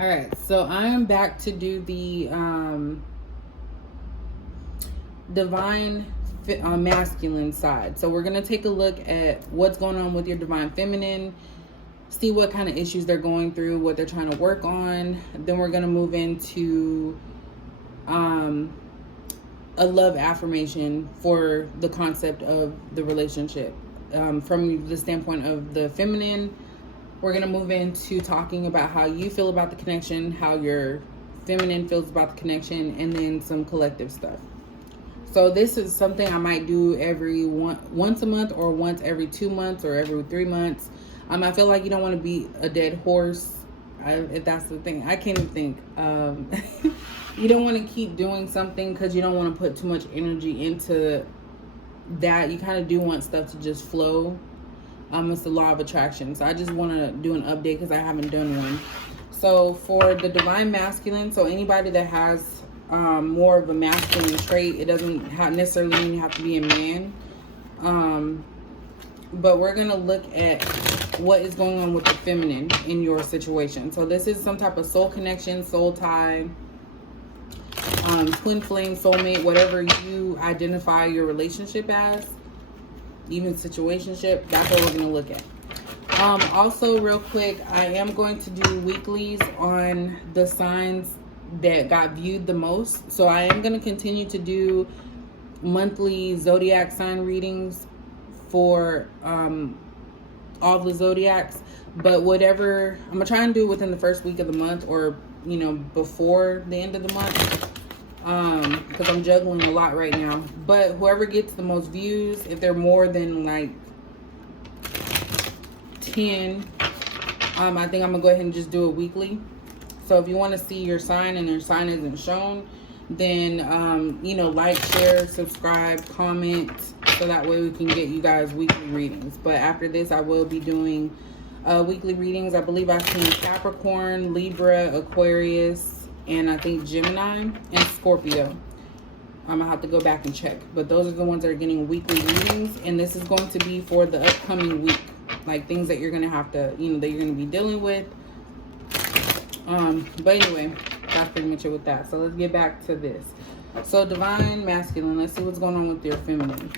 All right, so I am back to do the divine masculine side. So we're going to take a look at what's going on with your divine feminine, see what kind of issues they're going through, what they're trying to work on. Then we're going to move into a love affirmation for the concept of the relationship. From the standpoint of the feminine, we're going to move into talking about how you feel about the connection, how your feminine feels about the connection, and then some collective stuff. So this is something I might do every once a month, or once every 2 months, or every 3 months. I feel like you don't want to beat a dead horse. If that's the thing, I can't even think. You don't want to keep doing something because you don't want to put too much energy into that. You kind of do want stuff to just flow. It's the law of attraction. So I just want to do an update because I haven't done one. So for the divine masculine, so anybody that has more of a masculine trait, it doesn't necessarily mean you have to be a man. But we're going to look at what is going on with the feminine in your situation. So this is some type of soul connection, soul tie, twin flame, soulmate, whatever you identify your relationship as, even situationship. That's what we're going to look at. Also, real quick, I am going to do weeklies on the signs that got viewed the most. So I am going to continue to do monthly zodiac sign readings for all the zodiacs, but whatever, I'm gonna try and do it within the first week of the month, or before the end of the month, because I'm juggling a lot right now. But whoever gets the most views, if they're more than like 10, I think I'm gonna go ahead and just do it weekly. So if you want to see your sign and your sign isn't shown, then like, share, subscribe, comment, so that way we can get you guys weekly readings. But after this, I will be doing weekly readings. I believe I've seen Capricorn, Libra, Aquarius, and I think Gemini and Scorpio. I'm gonna have to go back and check, but those are the ones that are getting weekly readings, and this is going to be for the upcoming week, like things that you're gonna have to, that you're gonna be dealing with. But anyway, that's pretty much it with that. So let's get back to this. So divine masculine, let's see what's going on with your feminine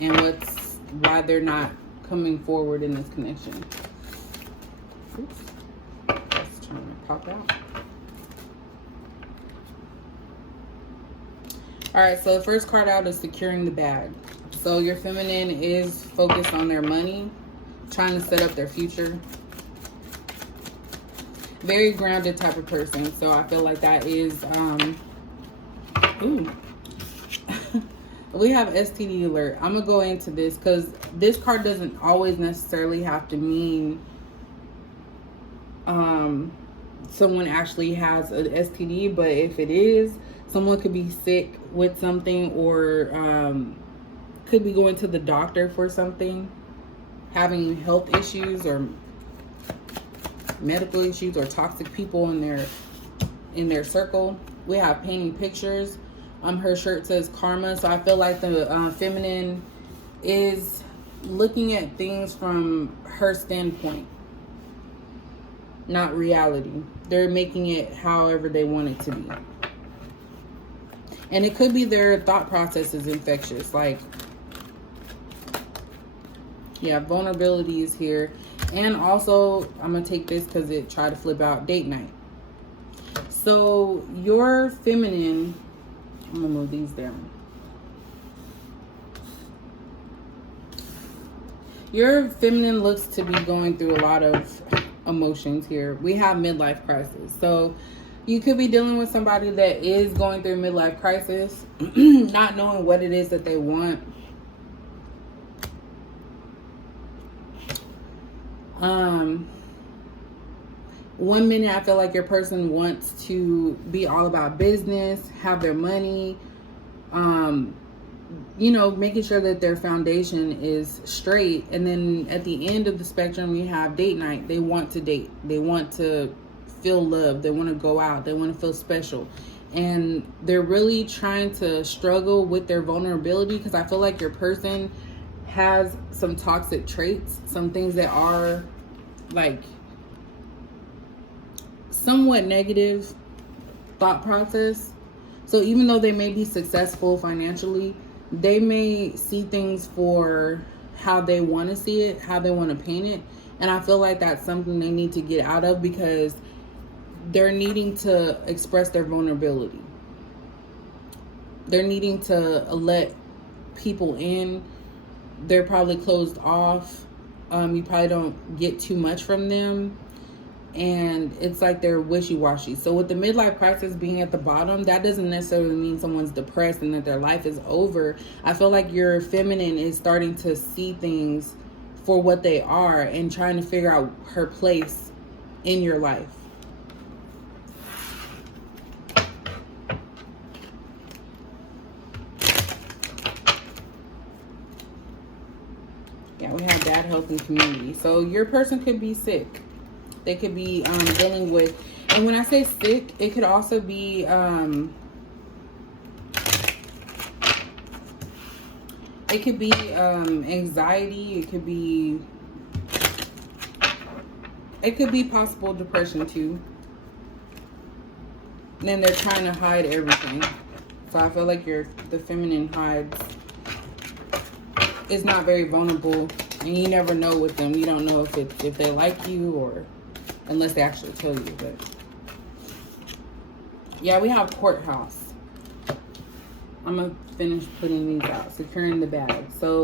and why they're not coming forward in this connection. Oops. That's trying to pop out. All right, so the first card out is securing the bag. So your feminine is focused on their money, trying to set up their future. Very grounded type of person. So I feel like that is ooh. We have STD alert. I'm gonna go into this because this card doesn't always necessarily have to mean someone actually has an STD, but if it is, someone could be sick with something, or could be going to the doctor for something, having health issues or medical issues, or toxic people in their circle. We have painting pictures. Her shirt says karma. So I feel like the feminine is looking at things from her standpoint, not reality. They're making it however they want it to be. And it could be their thought process is infectious. Like, yeah, vulnerability is here. And also, I'm going to take this because it tried to flip out, date night. So your feminine, I'm going to move these down. Your feminine looks to be going through a lot of emotions here. We have midlife crisis. So you could be dealing with somebody that is going through a midlife crisis, not knowing what it is that they want. One minute I feel like your person wants to be all about business, have their money, making sure that their foundation is straight. And then at the end of the spectrum, we have date night. They want to date. They want to feel loved. They want to go out. They want to feel special. And they're really trying to struggle with their vulnerability, because I feel like your person has some toxic traits, some things that are like somewhat negative thought process. So even though they may be successful financially, they may see things for how they want to see it, how they want to paint it. And I feel like that's something they need to get out of, because they're needing to express their vulnerability. They're needing to let people in. They're probably closed off. You probably don't get too much from them. And it's like they're wishy-washy. So with the midlife crisis being at the bottom, that doesn't necessarily mean someone's depressed and that their life is over. I feel like your feminine is starting to see things for what they are and trying to figure out her place in your life. Yeah, we have bad health and community. So your person could be sick. They could be dealing with, and when I say sick, it could also be anxiety. It could be possible depression too. And then they're trying to hide everything. So I feel like the feminine hides, is not very vulnerable, and you never know with them. You don't know if they like you, or unless they actually tell you. But yeah, we have courthouse. I'm gonna finish putting these out. Securing the bag. So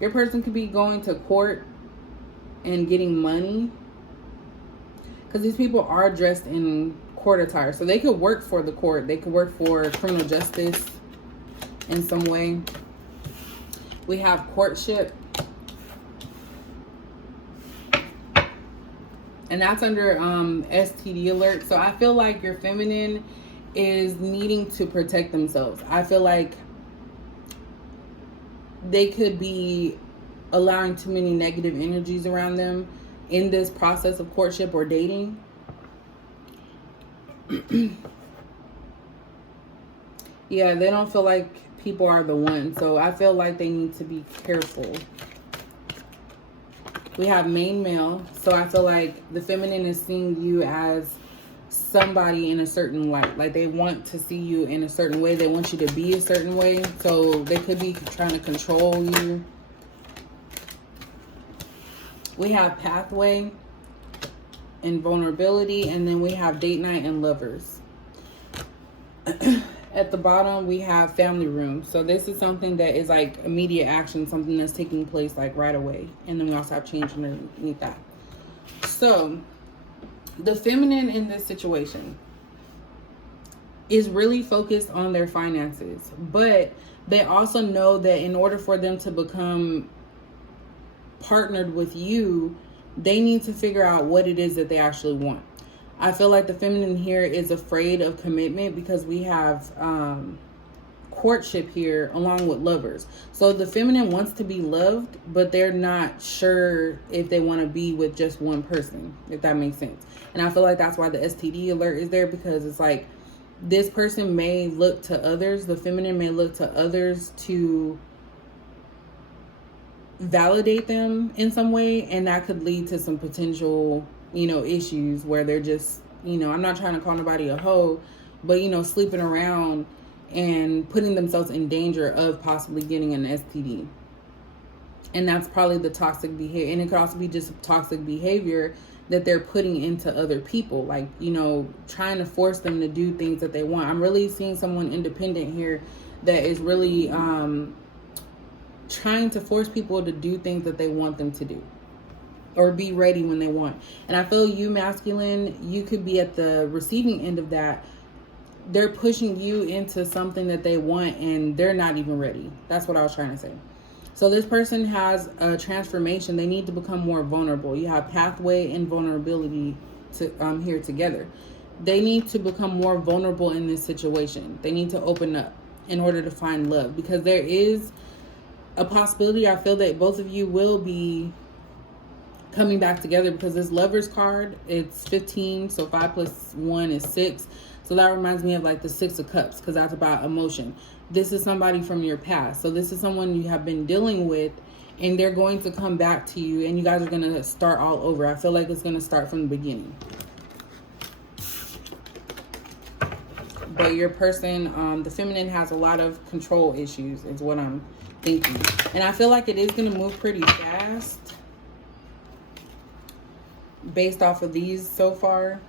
your person could be going to court and getting money, because these people are dressed in court attire. So they could work for the court. They could work for criminal justice in some way. We have courtship. And that's under STD alert. So I feel like your feminine is needing to protect themselves. I feel like they could be allowing too many negative energies around them in this process of courtship or dating. Yeah, they don't feel like people are the one. So I feel like they need to be careful. We have main male. So I feel like the feminine is seeing you as somebody in a certain light. Like they want to see you in a certain way. They want you to be a certain way. So they could be trying to control you. We have pathway and vulnerability. And then we have date night and lovers. At the bottom, we have family room. So this is something that is like immediate action, something that's taking place like right away. And then we also have change underneath that. So the feminine in this situation is really focused on their finances. But they also know that in order for them to become partnered with you, they need to figure out what it is that they actually want. I feel like the feminine here is afraid of commitment, because we have courtship here along with lovers. So the feminine wants to be loved, but they're not sure if they want to be with just one person, if that makes sense. And I feel like that's why the STD alert is there, because it's like this person may look to others. The feminine may look to others to validate them in some way, and that could lead to some potential issues where they're just, I'm not trying to call nobody a hoe, but, sleeping around and putting themselves in danger of possibly getting an STD. And that's probably the toxic behavior. And it could also be just toxic behavior that they're putting into other people, like, trying to force them to do things that they want. I'm really seeing someone independent here that is really trying to force people to do things that they want them to do, or be ready when they want. And I feel you, masculine, you could be at the receiving end of that. They're pushing you into something that they want, and they're not even ready. That's what I was trying to say. So this person has a transformation. They need to become more vulnerable. You have pathway and vulnerability to here together. They need to become more vulnerable in this situation. They need to open up in order to find love, because there is a possibility, I feel, that both of you will be coming back together, because this Lovers card, it's 15, so 5 plus 1 is 6. So that reminds me of like the 6 of Cups, because that's about emotion. This is somebody from your past. So this is someone you have been dealing with, and they're going to come back to you, and you guys are going to start all over. I feel like it's going to start from the beginning. but your person, the feminine, has a lot of control issues is what I'm thinking. And I feel like it is going to move pretty fast based off of these so far.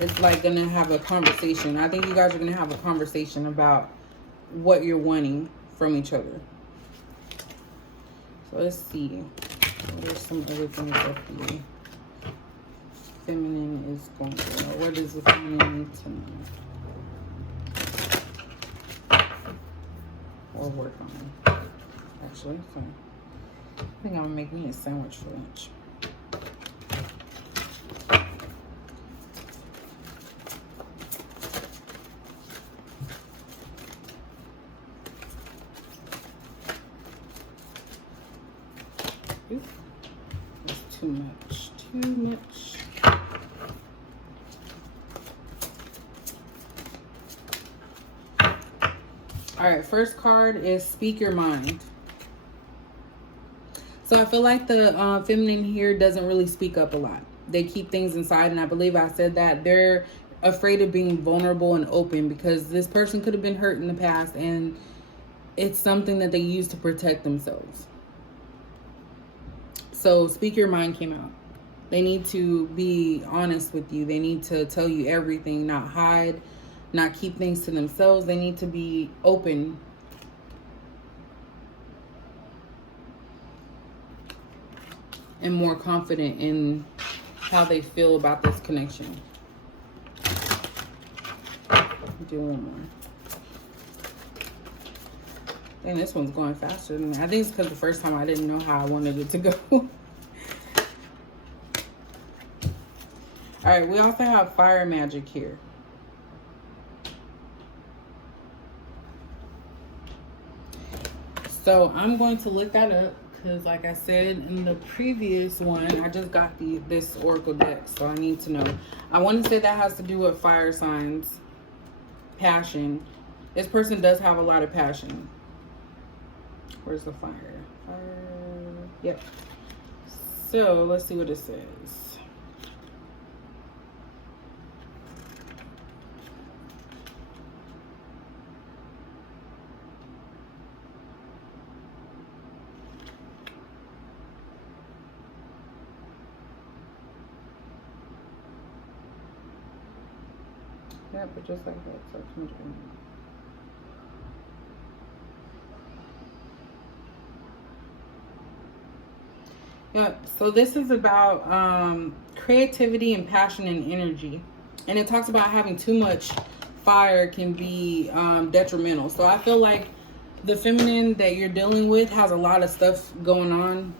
It's like going to have a conversation. I think you guys are going to have a conversation about what you're wanting from each other. So let's see. There's some other things that the feminine is going to know. What does the feminine need to know? Or work on. Actually, sorry. I think I'm going to make me a sandwich for lunch. That's too much. Too much. All right, first card is Speak Your Mind. So I feel like the feminine here doesn't really speak up a lot. They keep things inside, and I believe I said that. They're afraid of being vulnerable and open because this person could have been hurt in the past, and it's something that they use to protect themselves. So Speak Your Mind came out. They need to be honest with you. They need to tell you everything, not hide, not keep things to themselves. They need to be open. And more confident in how they feel about this connection. Do one more. Dang, this one's going faster than me. I think it's because the first time I didn't know how I wanted it to go. All right, we also have fire magic here. So I'm going to look that up because, like I said in the previous one, I just got this oracle deck, so I need to know. I want to say that has to do with fire signs, passion. This person does have a lot of passion. Where's the fire? Fire. Yep. So let's see what it says. Yeah, but just like that, so yeah, so this is about creativity and passion and energy. And it talks about having too much fire can be detrimental. So I feel like the feminine that you're dealing with has a lot of stuff going on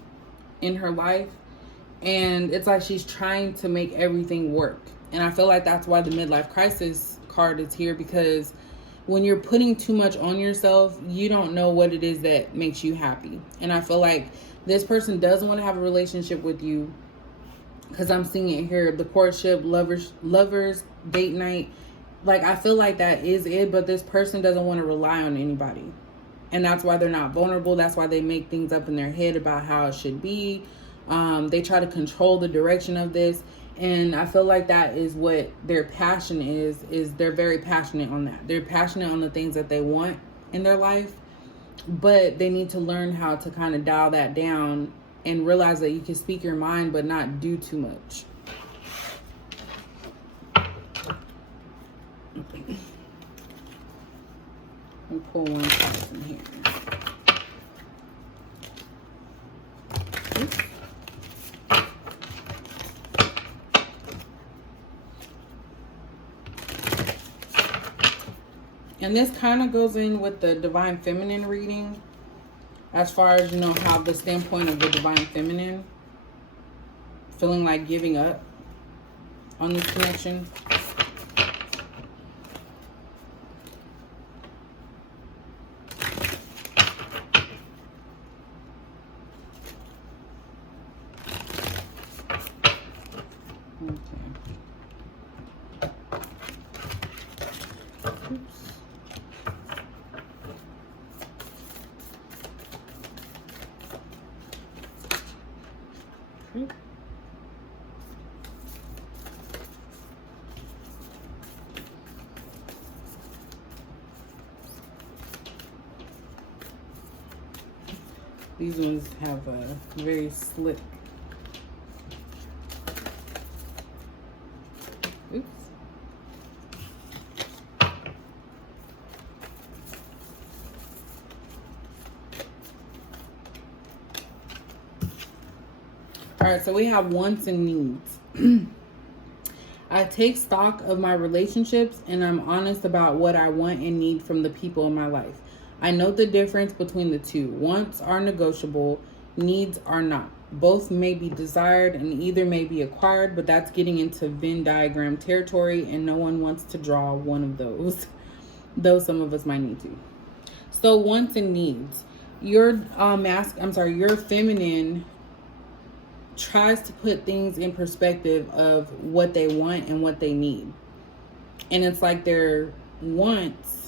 in her life. And it's like she's trying to make everything work. And I feel like that's why the midlife crisis card is here, because when you're putting too much on yourself, you don't know what it is that makes you happy. And I feel like this person doesn't want to have a relationship with you, because I'm seeing it here, the courtship, lovers, date night. Like, I feel like that is it, but this person doesn't want to rely on anybody. And that's why they're not vulnerable. That's why they make things up in their head about how it should be. They try to control the direction of this. And I feel like that is what their passion is they're very passionate on that. They're passionate on the things that they want in their life, but they need to learn how to kind of dial that down and realize that you can speak your mind, but not do too much. And pull one card from here. Oops. And this kind of goes in with the Divine Feminine reading, as far as, you know, how the standpoint of the Divine Feminine, feeling like giving up on this connection. These ones have a very slick. Oops. All right, so we have wants and needs. I take stock of my relationships and I'm honest about what I want and need from the people in my life. I know the difference between the two. Wants are negotiable, needs are not. Both may be desired and either may be acquired, but that's getting into Venn diagram territory and no one wants to draw one of those, though some of us might need to. So wants and needs. Your feminine tries to put things in perspective of what they want and what they need. And it's like their needs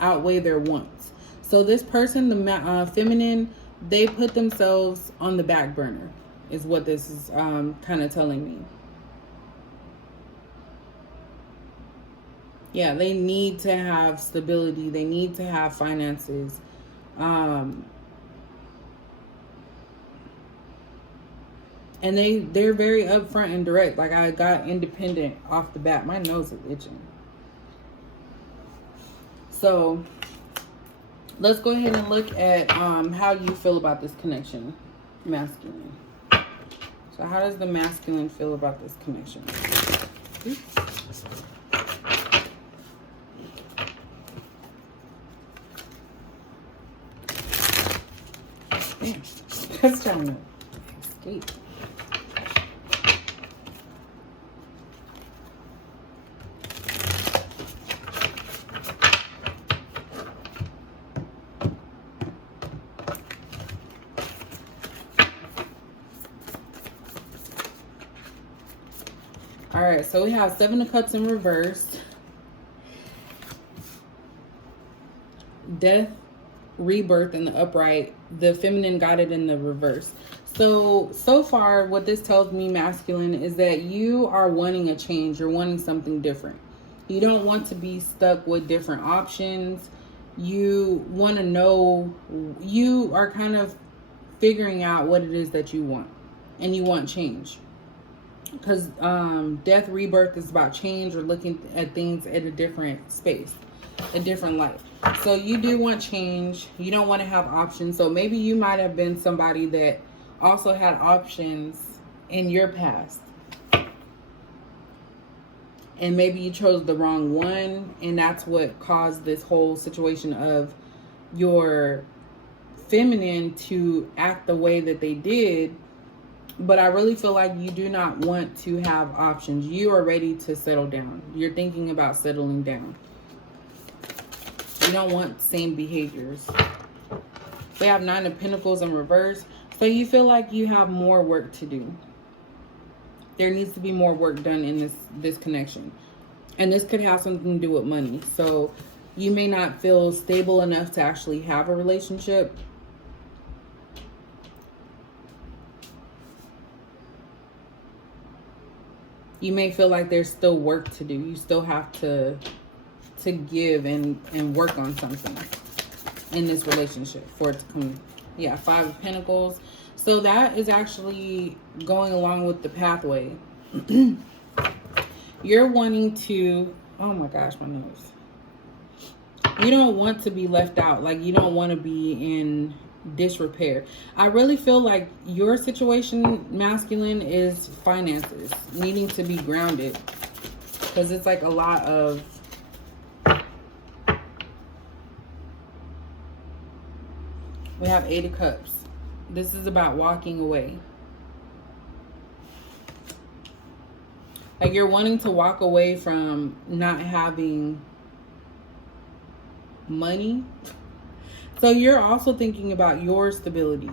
outweigh their wants. So this person, the feminine, they put themselves on the back burner, is what this is kind of telling me. Yeah, they need to have stability. They need to have finances. And they're very upfront and direct. Like, I got independent off the bat. My nose is itching. So let's go ahead and look at how you feel about this connection, masculine. So how does the masculine feel about this connection? Damn, that's trying to escape. All right, so we have 7 of Cups in reverse. Death, rebirth in the upright. The feminine got it in the reverse. So far, what this tells me, masculine, is that you are wanting a change. You're wanting something different. You don't want to be stuck with different options. You want to know, you are kind of figuring out what it is that you want. And you want change. Because death, rebirth is about change or looking at things at a different space, a different light. So you do want change. You don't want to have options. So maybe you might have been somebody that also had options in your past. And maybe you chose the wrong one. And that's what caused this whole situation of your feminine to act the way that they did. But I really feel like you do not want to have options. You are ready to settle down. You're thinking about settling down. You don't want same behaviors. We have 9 of Pentacles in reverse. So you feel like you have more work to do. There needs to be more work done in this connection. And this could have something to do with money. So you may not feel stable enough to actually have a relationship. You may feel like there's still work to do. You still have to give and work on something in this relationship for it to come. Yeah, 5 of Pentacles. So that is actually going along with the pathway. You're wanting to, oh my gosh, my nose. You don't want to be left out. Like, you don't want to be in disrepair. I really feel like your situation, masculine, is finances, needing to be grounded, because it's like a lot of we have 8 of Cups. This is about walking away. Like, you're wanting to walk away from not having money. So you're also thinking about your stability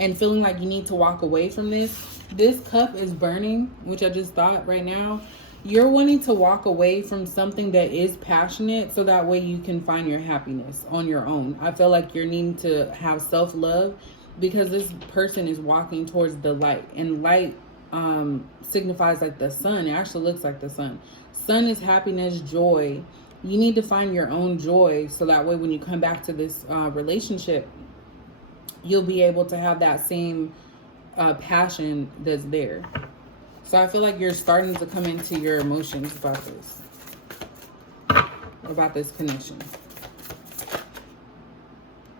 and feeling like you need to walk away from this. This cup is burning, which I just thought right now. You're wanting to walk away from something that is passionate so that way you can find your happiness on your own. I feel like you're needing to have self-love because this person is walking towards the light. And light signifies like the sun. It actually looks like the sun. Sun is happiness, joy. You need to find your own joy, so that way when you come back to this relationship, you'll be able to have that same passion that's there. So I feel like you're starting to come into your emotions about this connection.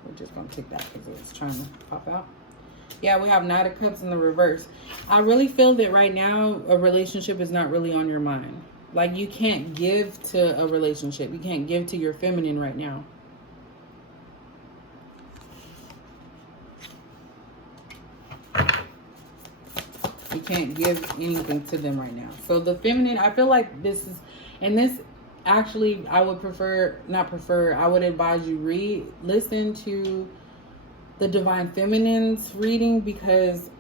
We're just going to take that because it's trying to pop out. Yeah, we have Knight of Cups in the reverse. I really feel that right now a relationship is not really on your mind. Like, you can't give to a relationship. You can't give to your feminine right now. You can't give anything to them right now. So the feminine, I feel like this is, and this actually, I would I would advise you listen to the Divine Feminine's reading, because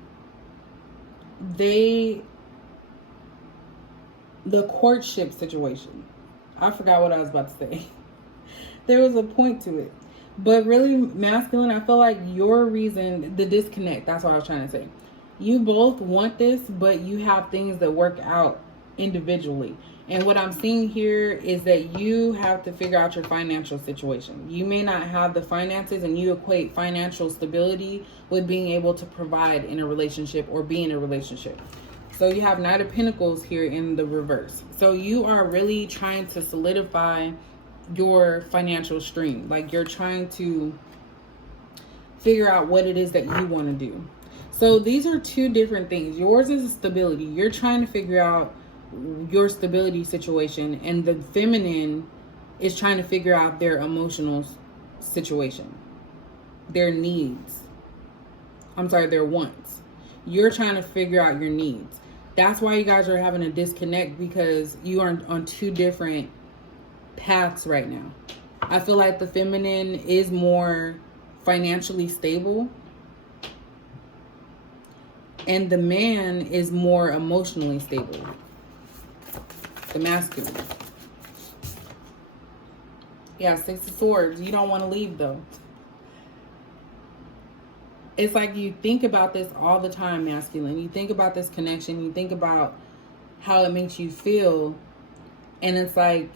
the courtship situation, I forgot what I was about to say. There was a point to it. But really, masculine, I feel like your reason, the disconnect, that's what I was trying to say. You both want this, but you have things that work out individually. And what I'm seeing here is that you have to figure out your financial situation. You may not have the finances, and you equate financial stability with being able to provide in a relationship or be in a relationship. So you have Knight of Pentacles here in the reverse. So you are really trying to solidify your financial stream. Like, you're trying to figure out what it is that you want to do. So these are two different things. Yours is stability. You're trying to figure out your stability situation, and the feminine is trying to figure out their emotional situation, their needs. Their wants. You're trying to figure out your needs. That's why you guys are having a disconnect, because you are on two different paths right now. I feel like the feminine is more financially stable, and the man is more emotionally stable. The masculine. Yeah, 6 of Swords. You don't want to leave, though. It's like you think about this all the time, masculine. You think about this connection. You think about how it makes you feel. And it's like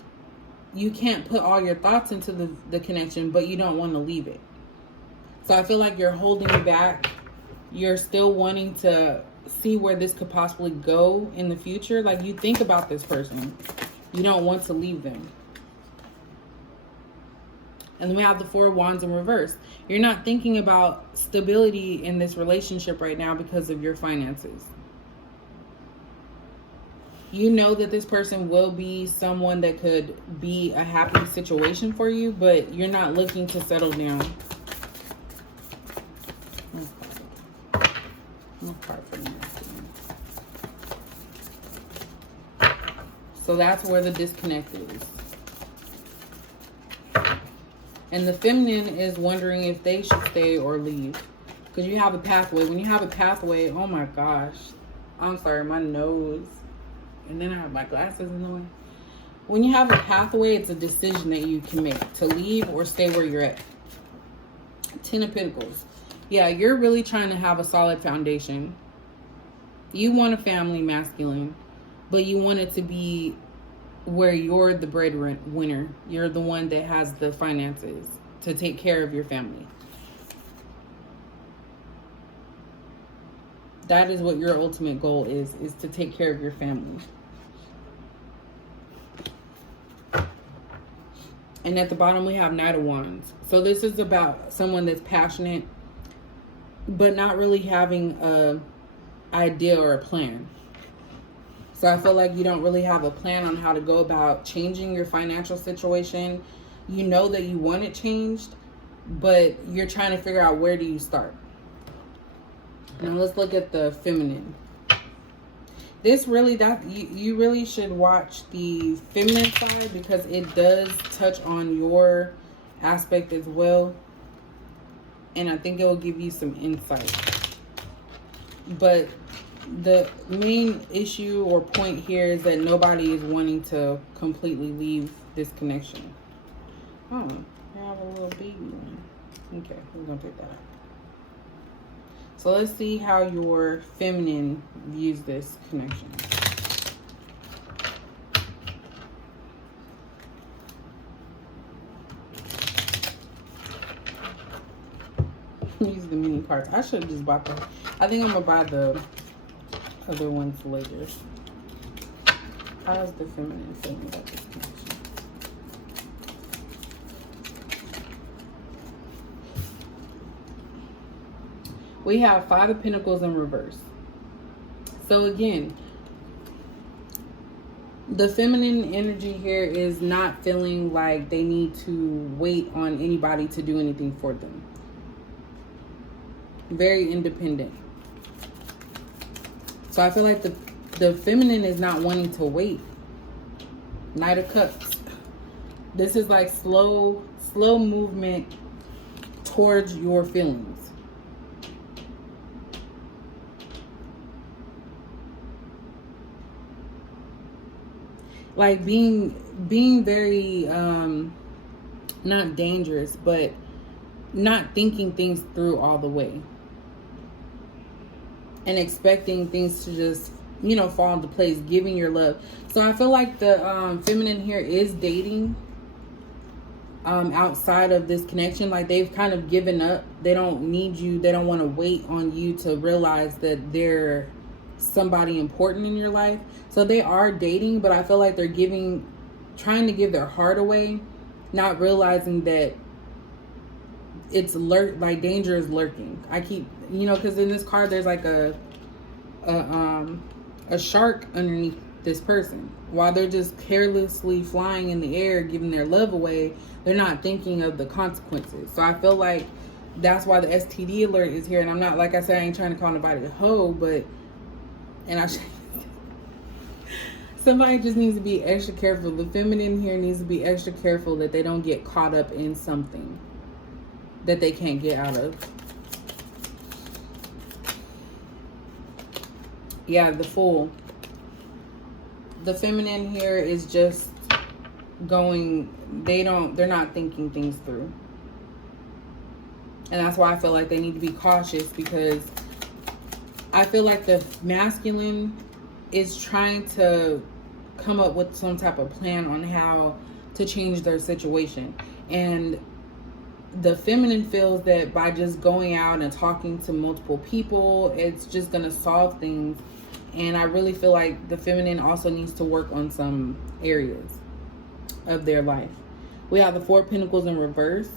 you can't put all your thoughts into the connection, but you don't want to leave it. So I feel like you're holding back. You're still wanting to see where this could possibly go in the future. Like, you think about this person. You don't want to leave them. And then we have the Four of Wands in reverse. You're not thinking about stability in this relationship right now because of your finances. You know that this person will be someone that could be a happy situation for you, but you're not looking to settle down. So that's where the disconnect is. And the feminine is wondering if they should stay or leave. Because you have a pathway. When you have a pathway, oh my gosh. I'm sorry, my nose. And then I have my glasses in the way. When you have a pathway, it's a decision that you can make to leave or stay where you're at. 10 of Pentacles. Yeah, you're really trying to have a solid foundation. You want a family, masculine, but you want it to be where you're the breadwinner. You're the one that has the finances to take care of your family. That is what your ultimate goal is to take care of your family. And at the bottom, we have Knight of Wands. So this is about someone that's passionate, but not really having a idea or a plan. So I feel like you don't really have a plan on how to go about changing your financial situation. You know that you want it changed, but you're trying to figure out, where do you start? Now let's look at the feminine. This really, you really should watch the feminine side, because it does touch on your aspect as well. And I think it will give you some insight. But the main issue or point here is that nobody is wanting to completely leave this connection. Oh, I have a little baby one. Okay, we're going to pick that up. So let's see how your feminine views this connection. Use the mini cards. I should have just bought them. I think I'm gonna buy the other ones later. How's the feminine feeling about this connection? We have 5 of Pentacles in reverse. So again, the feminine energy here is not feeling like they need to wait on anybody to do anything for them. Very independent. So I feel like the feminine is not wanting to wait. Knight of Cups. This is like slow movement towards your feelings. Like being very not dangerous, but not thinking things through all the way and expecting things to just, you know, fall into place, giving your love. So I feel like the feminine here is dating outside of this connection. Like they've kind of given up. They don't need you. They don't want to wait on you to realize that they're somebody important in your life. So they are dating, but I feel like they're trying to give their heart away, not realizing that it's like danger is lurking. I keep, you know, because in this card there's like a shark underneath this person. While they're just carelessly flying in the air, giving their love away, they're not thinking of the consequences. So I feel like that's why the STD alert is here. And I'm not, like I said, I ain't trying to call nobody a hoe, but somebody just needs to be extra careful. The feminine here needs to be extra careful that they don't get caught up in something that they can't get out of. Yeah, the Fool. The feminine here is just going, they're not thinking things through. And that's why I feel like they need to be cautious, because I feel like the masculine is trying to come up with some type of plan on how to change their situation. And the feminine feels that by just going out and talking to multiple people, it's just going to solve things. And I really feel like the feminine also needs to work on some areas of their life. We have the 4 of Pentacles in reverse.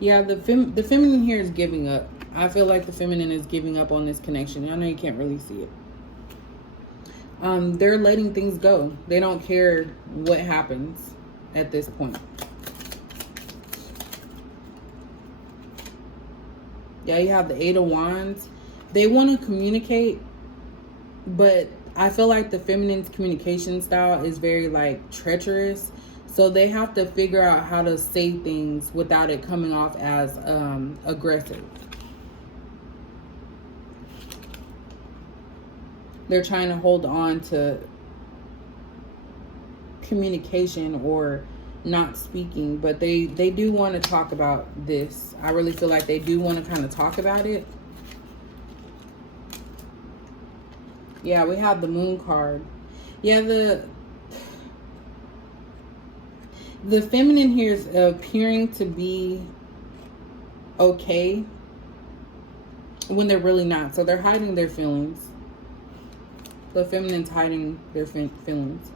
Yeah, the feminine here is giving up. I feel like the feminine is giving up on this connection. I know you can't really see it. They're letting things go. They don't care what happens at this point. Yeah, you have the 8 of Wands. They want to communicate, but I feel like the feminine's communication style is very like treacherous. So they have to figure out how to say things without it coming off as aggressive. They're trying to hold on to communication or not speaking, but they do want to talk about this. I really feel like they do want to kind of talk about it. Yeah, we have the Moon card. Yeah, the feminine here is appearing to be okay when they're really not. So they're hiding their feelings. The feminine's hiding their feelings.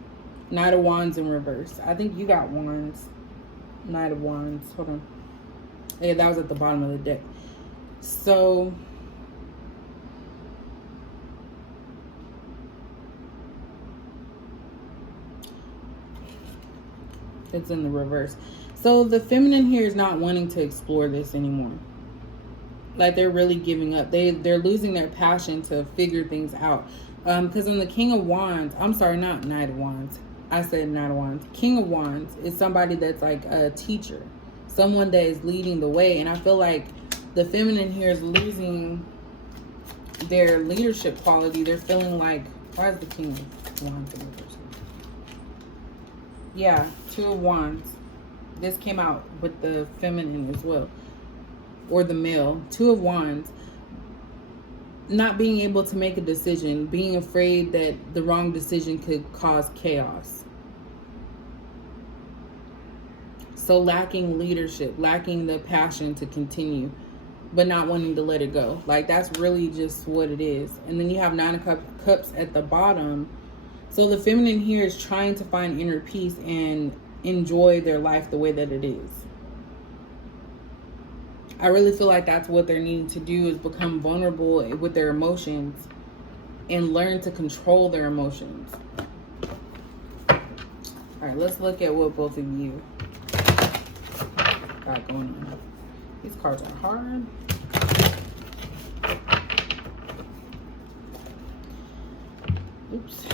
Knight of Wands in reverse. I think you got Wands. Knight of Wands. Hold on. Yeah, that was at the bottom of the deck. So it's in the reverse. So the feminine here is not wanting to explore this anymore. Like they're really giving up. They're losing their passion to figure things out. Because in the King of Wands, I'm sorry, not Knight of Wands. I said Knight of Wands. King of Wands is somebody that's like a teacher. Someone that is leading the way. And I feel like the feminine here is losing their leadership quality. They're feeling like, why is the King of Wands in reverse? Yeah, 2 of Wands. This came out with the feminine as well. Or the male. 2 of Wands. Not being able to make a decision. Being afraid that the wrong decision could cause chaos. So lacking leadership. Lacking the passion to continue. but not wanting to let it go. Like, that's really just what it is. And then you have Nine of Cups at the bottom. So the feminine here is trying to find inner peace and enjoy their life the way that it is. I really feel like that's what they're needing to do, is become vulnerable with their emotions and learn to control their emotions. All right, let's look at what both of you got going on. These cards are hard. Oops.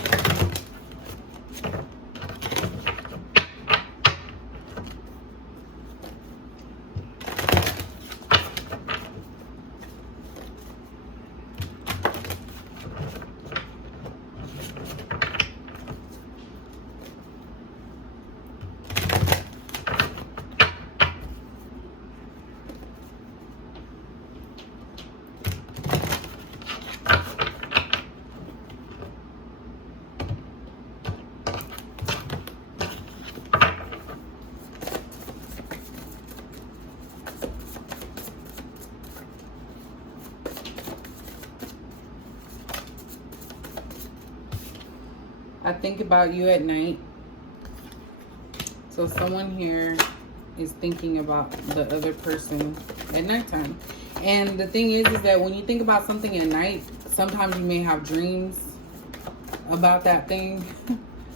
I think about you at night. So someone here is thinking about the other person at nighttime. And the thing is that when you think about something at night, sometimes you may have dreams about that thing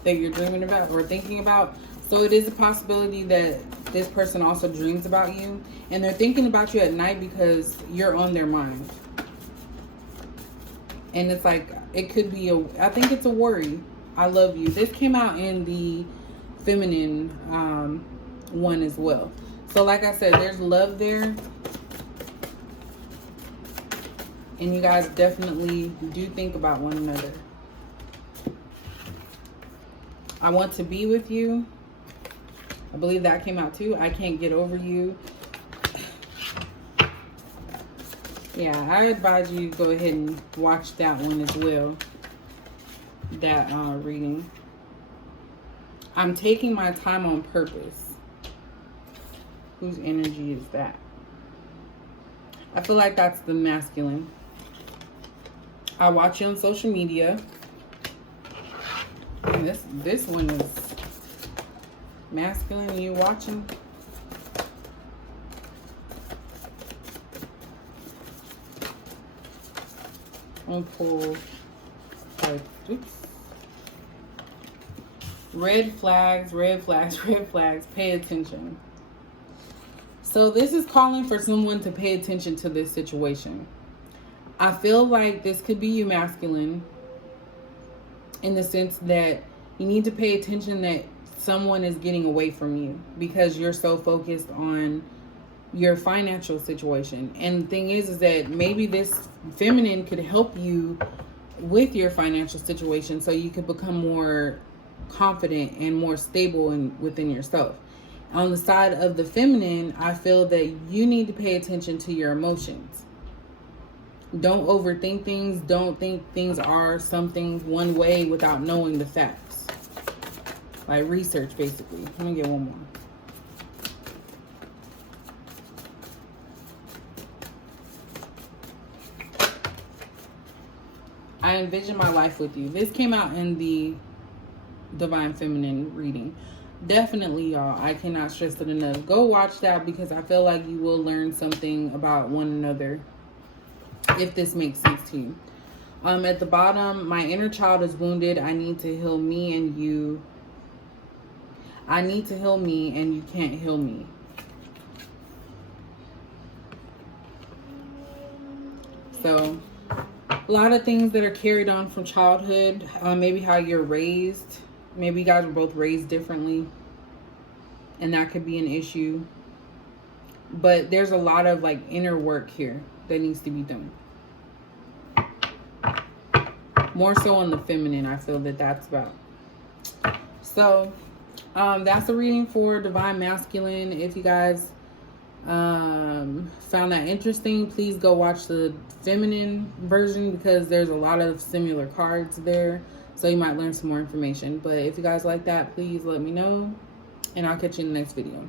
that you're dreaming about or thinking about. So it is a possibility that this person also dreams about you. And they're thinking about you at night because you're on their mind. And it's like, it could be I think it's a worry. I love you. This came out in the feminine one as well. So like I said, there's love there. And you guys definitely do think about one another. I want to be with you. I believe that came out too. I can't get over you. Yeah, I advise you to go ahead and watch that one as well. That reading. I'm taking my time on purpose. Whose energy is that? I feel like that's the masculine. I watch you on social media. And this one is masculine. You watching? I'm gonna pull. Oops. Red flags, red flags, red flags. Pay attention. So this is calling for someone to pay attention to this situation. I feel like this could be you, masculine, in the sense that you need to pay attention that someone is getting away from you because you're so focused on your financial situation. And the thing is that maybe this feminine could help you with your financial situation so you could become more confident and more stable within yourself. On the side of the feminine, I feel that you need to pay attention to your emotions. Don't overthink things. Don't think things are something one way without knowing the facts. Like research, basically. Let me get one more. I envision my life with you. This came out in the Divine Feminine reading. Definitely, y'all. I cannot stress it enough. Go watch that because I feel like you will learn something about one another if this makes sense to you. At the bottom, my inner child is wounded. I need to heal me and you. I need to heal me and you can't heal me. So a lot of things that are carried on from childhood, maybe how you're raised. Maybe you guys were both raised differently, and that could be an issue. But there's a lot of like inner work here that needs to be done. More so on the feminine, I feel that that's about. So that's the reading for Divine Masculine. If you guys found that interesting, please go watch the feminine version because there's a lot of similar cards there, so you might learn some more information. But if you guys like that, please let me know and I'll catch you in the next video.